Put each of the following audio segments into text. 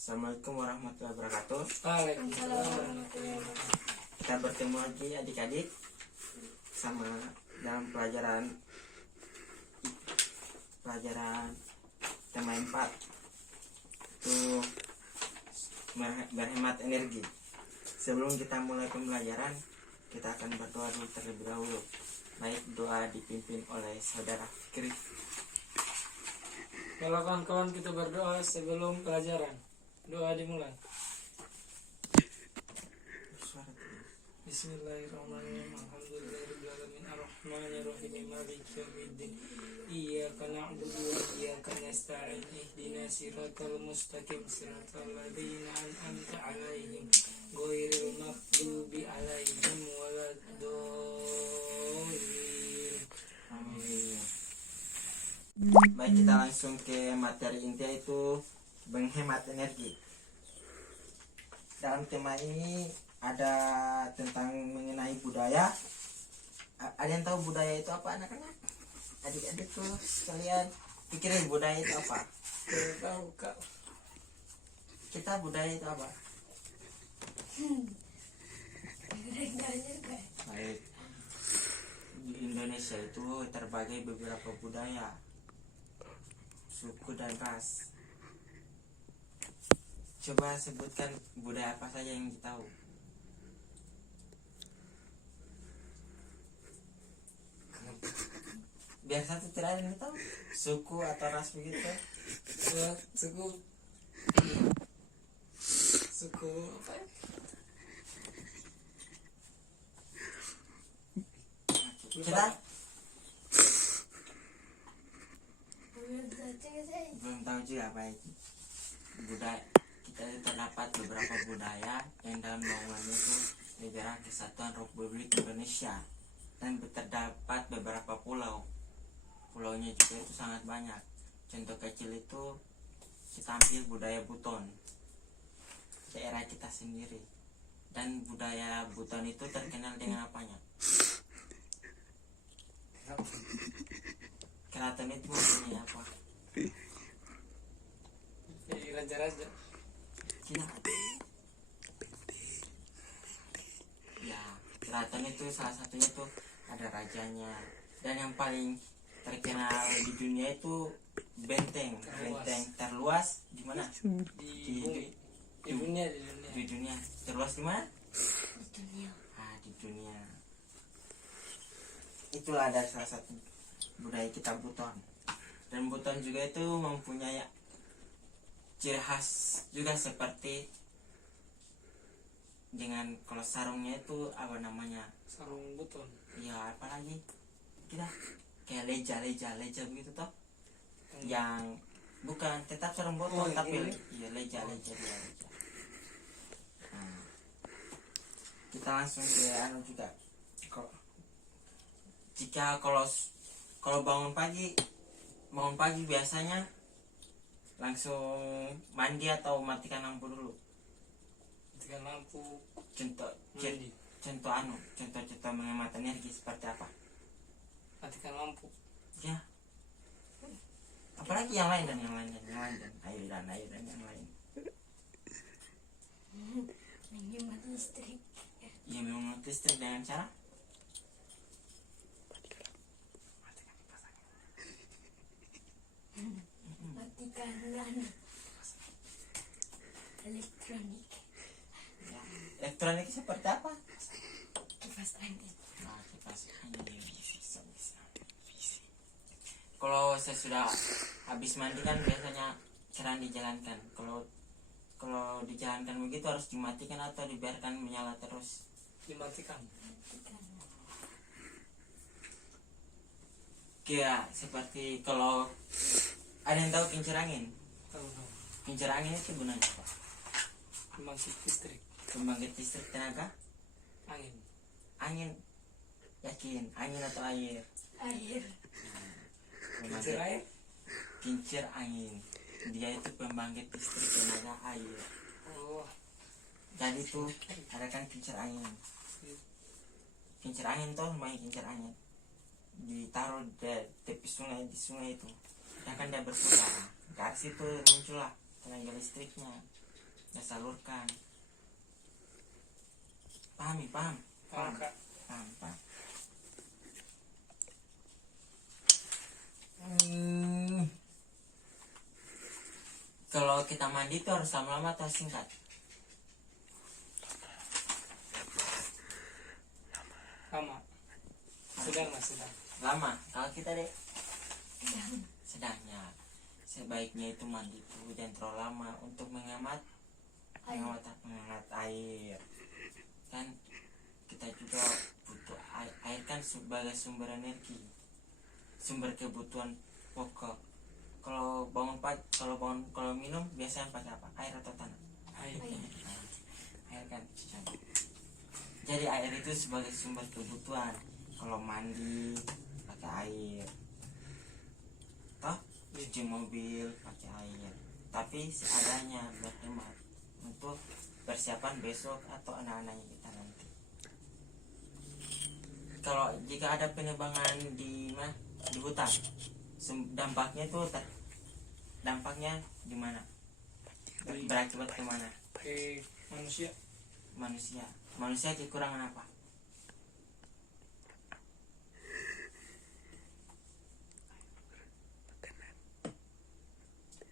Assalamualaikum warahmatullahi wabarakatuh. Waalaikumsalam warahmatullahi wabarakatuh. Kita bertemu lagi adik-adik sama dalam pelajaran tema 4 itu berhemat energi. Sebelum kita mulai pembelajaran, kita akan berdoa dulu terlebih dahulu. Baik, doa dipimpin oleh saudara Fikri. Kalau kawan-kawan kita berdoa sebelum pelajaran. Doa dimulai. Bismillahirrahmanirrahim. Alhamdulillahirrahmanirrahim. Ar-Rahmanirrahim. Maliki yaumiddin. Iyyaka na'budu wa iyyaka nasta'in. Ihdinas siratal mustaqim. Siratal ladzina an'amta 'alaihim ghairil maghdubi 'alaihim waladdallin. Amin. Baik, kita langsung ke materi inti, yaitu menghemat energi. Dalam tema ini ada tentang mengenai budaya. Ada yang tahu budaya itu apa, anak-anak? Adik-adikku sekalian, pikirin budaya itu apa? Tahu Kak. Kita budaya itu apa? Baik. Di Indonesia itu terbagi beberapa budaya, suku dan ras. Coba sebutkan budaya apa saja yang tahu. Biasa tuh tidak ada yang tahu suku atau ras begitu. Suku apa ya? Kita belum tahu juga. Baik, budaya kita terdapat beberapa budaya yang dalam naungannya itu Negara Kesatuan Republik Indonesia, dan terdapat beberapa pulaunya juga itu sangat banyak. Contoh kecil itu kita ambil budaya Buton, daerah kita sendiri. Dan budaya Buton itu terkenal dengan apanya? Keraton itu mempunyai apa? Jadi raja-raja. Tidak. Ya, keraton itu salah satunya tuh ada rajanya. Dan yang paling terkenal di dunia itu benteng terluas di mana? Di dunia. Di dunia. Terluas di mana? Di dunia. Itulah ada salah satu budaya kita, Buton. Dan Buton juga itu mempunyai ciri khas juga, seperti dengan kalau sarungnya itu apa namanya? Sarung Buton. Ya, apalagi kita kayak leja begitu toh. Yang bukan tetap sarung Buton, tapi ya leja. Nah, kita langsung ke juga. Jika kalau bangun pagi biasanya langsung mandi atau matikan lampu dulu? Matikan lampu. Contoh menghemat energi seperti apa? Matikan lampu. Ya. Apalagi yang lain dan air dan yang lain. Menghemat listrik. Iya, menghemat listrik dengan cara Matikan elektronik. ya. Elektronik seperti apa? Kipas angin. Kipas angin bisa. Kalau saya sudah habis mandi kan biasanya cara dijalankan. Kalau dijalankan begitu harus dimatikan atau dibiarkan menyala terus? Dimatikan. Ya, seperti kalau ada yang tahu kincir angin. Tahu. Kincir angin itu gunanya apa? Pembangkit listrik. Pembangkit listrik tenaga Angin. Yakin angin atau air? Air. Kincir air. Kincir angin, dia itu pembangkit listrik tenaga air. Oh. Jadi tuh ada kan kincir angin tuh, main kincir angin ditaruh di tepi di sungai itu, dan kan dia berputar. Dari situ muncullah tenaga listriknya. dia salurkan. Paham. Paham kak. Paham. Kalau kita mandi itu harus lama-lama atau singkat? Lama. Sedang. Lama. Kalau kita deh Sedang. sedangnya, sebaiknya itu mandi itu jangan terlalu lama untuk menghemat air. Kan kita juga butuh air kan sebagai sumber energi, sumber kebutuhan pokok. Kalau kalau minum biasanya pakai apa? Air atau tanah? Air. Air kan. Jadi air itu sebagai sumber kebutuhan. Kalau mandi pakai air, toh cuci mobil pakai air. Tapi seadanya berhemat untuk persiapan besok atau anak-anaknya kita nanti. Kalau jika ada penebangan di hutan, dampaknya di mana? Berakibat kemana? Manusia kekurangan apa?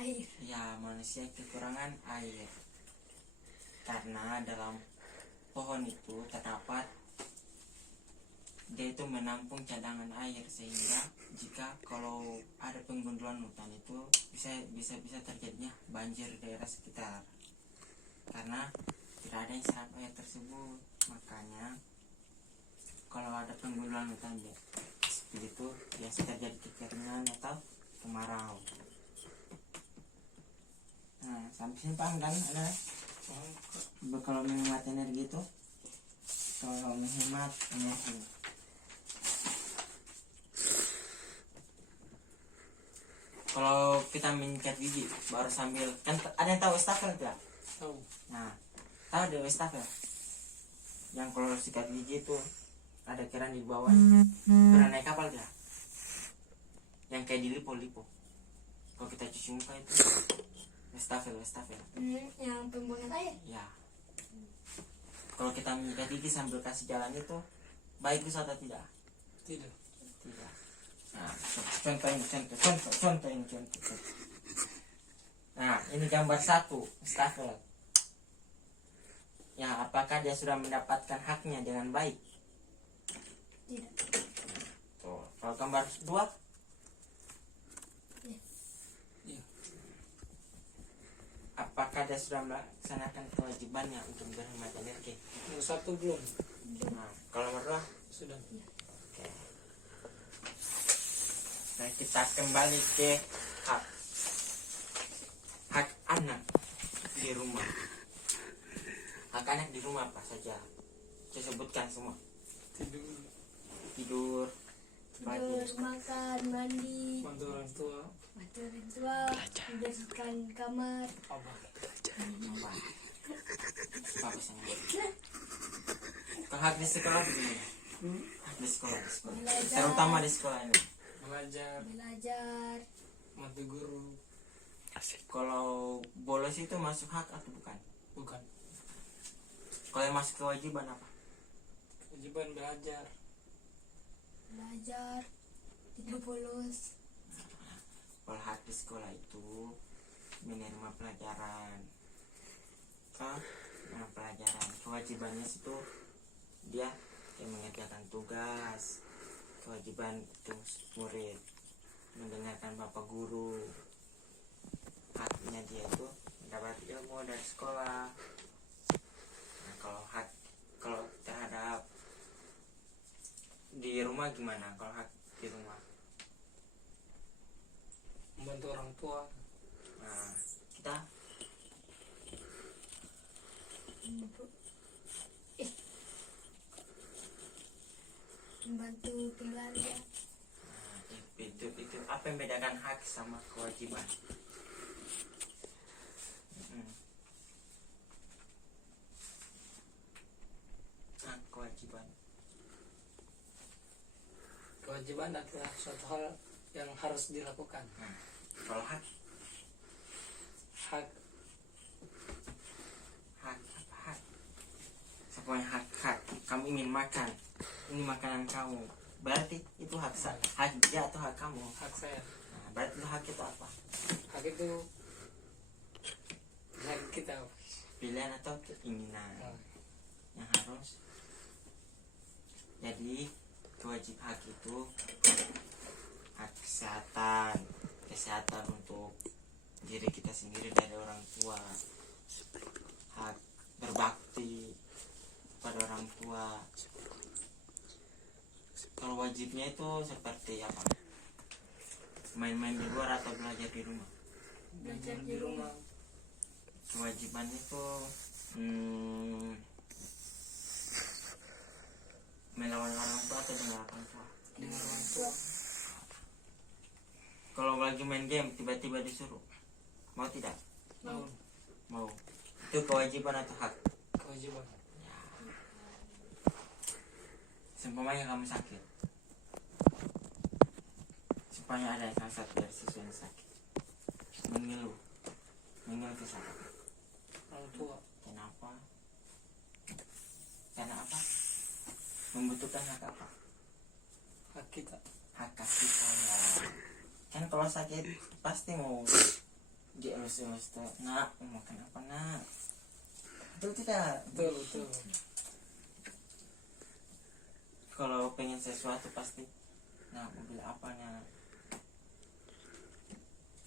Air. Ya, manusia kekurangan air karena dalam pohon itu terdapat dia itu menampung cadangan air, sehingga jika kalau ada penggundulan hutan itu bisa terjadinya banjir di daerah sekitar karena tidak ada yang serap air tersebut. Makanya kalau ada penggundulan hutan seperti itu biasa terjadi kekeringan atau kemarau. Nah, sampai sini paham kan? Ada kalau menghemat energi itu, kalau menghemat energi. Kalau kita menyikat biji baru sambil kan ada yang tahu wastafel tidak? Tahu. Nah, tahu deh wastafel. Yang kalau sikat biji itu ada keran di bawah. Pernah naik kapal tidak? Yang kayak di lipo. Kalau kita cuci muka itu wastafel. Yang pembuangan air. Ya. Kalau kita menyikat gigi sambil kasih jalan itu bagus atau tidak? Tidak. Nah, contoh ini. Nah, ini gambar 1 wastafel. Ya, apakah dia sudah mendapatkan haknya dengan baik? Tidak. Tuh, kalau gambar 2 Iya. apakah dia sudah melaksanakan kewajibannya untuk berhemat energi? Nomor 1 belum. Nah, kalau nomor 2 Sudah. oke. Nah, kita kembali ke hak anak di rumah. Hak anak di rumah apa saja? Saya sebutkan semua. Tidur, Makan, mandi, Bantu orang tua. membersihkan kamar. Apa? apa sama. Kalau hak di sekolah begini. Hak di sekolah. Terutama di sekolah ini. Belajar. Mati guru. Kalau bolos itu masuk hak atau bukan? Bukan. Kalau yang masuk kewajiban apa? Kewajiban belajar. Tidak bolos. Kalau hak di sekolah itu menerima pelajaran. Kewajibannya itu dia yang mengerjakan tugas. Kewajiban itu murid mendengarkan bapak guru. Haknya dia itu mendapat ilmu dari sekolah. Nah, kalau terhadap di rumah gimana? Kalau hak di rumah, Membantu orang tua. nah kita Membantu keluarga. itu apa yang membedakan hak sama kewajiban? Hak kewajiban. Kewajiban adalah suatu hal yang harus dilakukan. Kalau hak Hak ingin makan, ini makanan kamu, berarti itu hak dia atau hak kamu? Hak saya. Nah, berarti itu hak itu apa? Hak itu hak kita. Pilihan atau keinginan Nah, yang harus. Jadi kewajiban hak itu hak kesehatan untuk diri kita sendiri dari orang tua, hak berbakti pada orang tua. Kalau wajibnya itu seperti apa? Main-main di luar atau belajar di rumah? Belajar di rumah. Kewajiban itu melawan orang tua atau dengan orang tua? Dengan orang tua. Kalau lagi main game tiba-tiba disuruh, mau tidak? Mau. Mau. Itu kewajiban atau hak? Kewajiban. Seumpamanya kamu sakit, supaya ada salah satu dari siswa yang sakit, mengeluh ke siapa? Orang tua. Kenapa? Karena apa? Membutuhkan hak apa? Hak kita. Hak kasih sayang. Kan kalau sakit pasti mau dielus-elus tuh, nak mau makan apa nak? Betul tidak? Betul. Kalau pengen sesuatu pasti, nah mobil apa nak?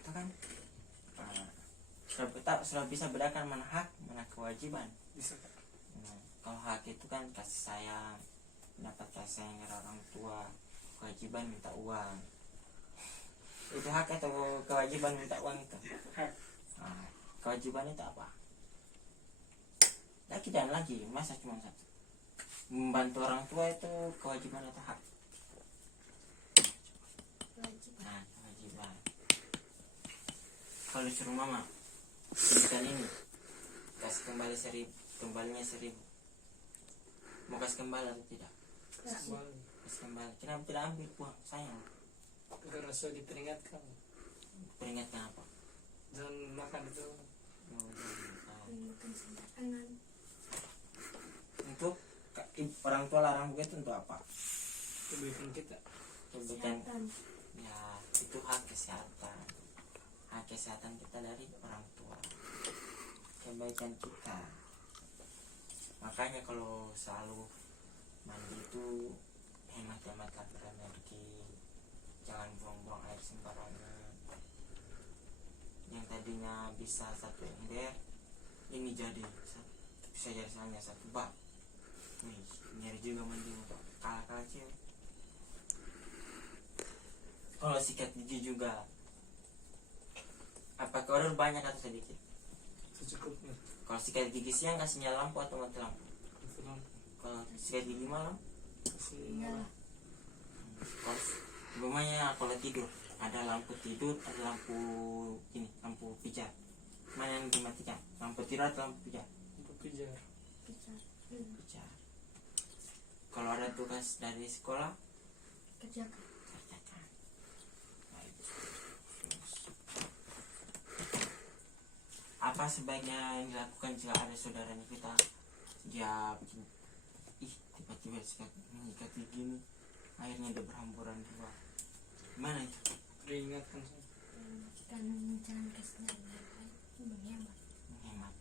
Itu kan? Sudah bisa bedakan mana hak, mana kewajiban. Bisa. Nah, kalau hak itu kan kasih sayang, dapat kasih sayang dari orang tua. Kewajiban minta uang. Itu hak atau kewajiban minta uang itu? Hak. Nah, kewajiban itu apa? Lagi dan lagi, masa cuma satu? Membantu orang tua itu kewajiban atau hak? Kewajiban. Nah, kewajiban. Kalau disuruh mama, sebutkan ini, kasih kembali 1.000, kembalinya 1.000. Mau kasih kembali atau tidak? Kasih. Kasih kembali. Kenapa tidak ambil uang? Sayang. Karena sudah diperingatkan. Peringatkan apa? Jangan makan itu. Makan sembarangan. Untuk orang tua larang begitu untuk apa? Kebaikan kita. Bukan. Kesehatan. Ya, itu hak kesehatan. Hak kesehatan kita dari orang tua, kebaikan kita. Makanya kalau selalu mandi itu hemat-hemat energi, jangan buang-buang air sembarangan. Yang tadinya bisa 1 ember, ini bisa jadi hanya 1 bak. Wih, nyari juga mandi untuk kalah kecil. Kalau sikat gigi juga, apa kotor banyak atau sedikit? Secukupnya. Kalau sikat gigi siang kasih nyala lampu atau mati lampu? Itulah. Kalau sikat gigi malam? Kasih Nyala. Kalau rumahnya kalau tidur ada lampu tidur, ada lampu ini, lampu pijar. Mana yang dimatikan? Lampu tidur atau lampu pijar? untuk pijar. Pijar. Pijar. Kalau ada tugas dari sekolah, Kerjakan. kerjakan. Baik. Apa sebaiknya yang dilakukan jika ada saudaranya kita dia tiba-tiba mengikat gigi, akhirnya udah berhamburan di luar, gimana itu? Peringatkan. Kan jangan kasih menghemat. Menghemat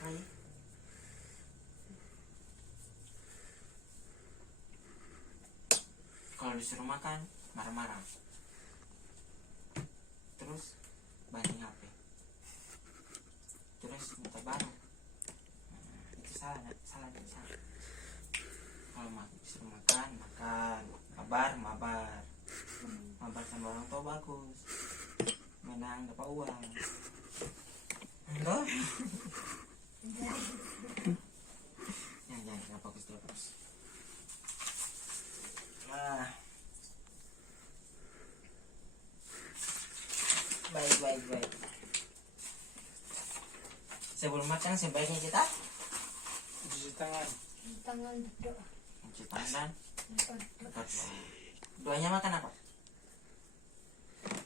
apa ya? Kalau disuruh makan marah-marah, terus banding HP, terus minta baru. Itu salah. Kalau disuruh makan mabar sama orang tua bagus, menang dapat uang. Enggak? Jangan fokus terus. Nah, baik. Sebelum makan sebaiknya kita Cuci tangan. Tangan berdoa. cuci tangan. Berdoa. Berdoa. Doanya makan apa?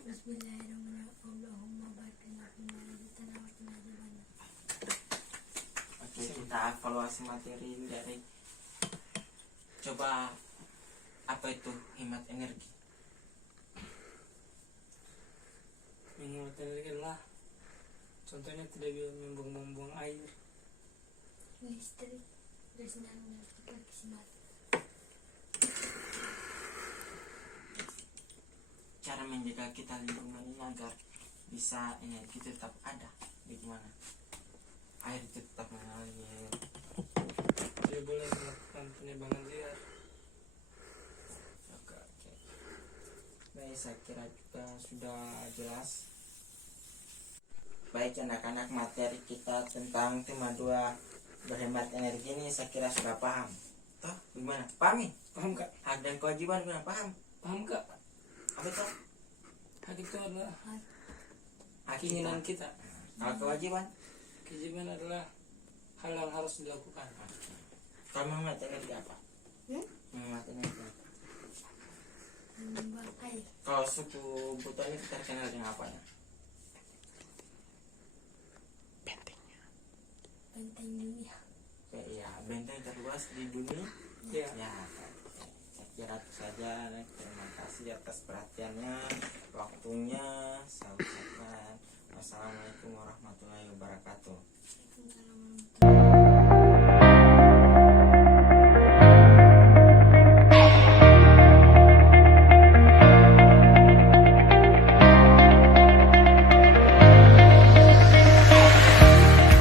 Bismillahirrahmanirrahim. Allahumma barik lana fima razaqtana wa qina adzabannar. Oke, kita evaluasi materi ini dari coba apa itu hemat energi? Menghemat energi lah. Contohnya tidak membuang-buang air. listrik terus nang pakai smart. Cara menjaga kita lingkungan ini agar bisa energi tetap ada, bagaimana? Air tetap mengalir. Tidak boleh melakukan penebangan liar. Oke. Baik, saya kira juga sudah jelas. Baik anak-anak, materi kita tentang tema 2 berhemat energi ini saya kira sudah paham. Toh, gimana? Pahami? Paham kak? Hak dan kewajiban gimana? Paham? Paham kak? Apa itu? Hak itu adalah Hak keinginan kita. kita. Kalau kewajiban? Kewajiban adalah hal yang harus dilakukan. Kalau menghemat energi apa? Menghemat energi apa? Membuang air. Kalau suku Buton ini kita kenal dengan apa ya? Benteng dunia. Ya, benteng terluas di dunia. Ya. Ya, saya kira itu saja. Terima kasih atas perhatiannya, waktunya. Saya ucapkan wassalamualaikum warahmatullahi wabarakatuh.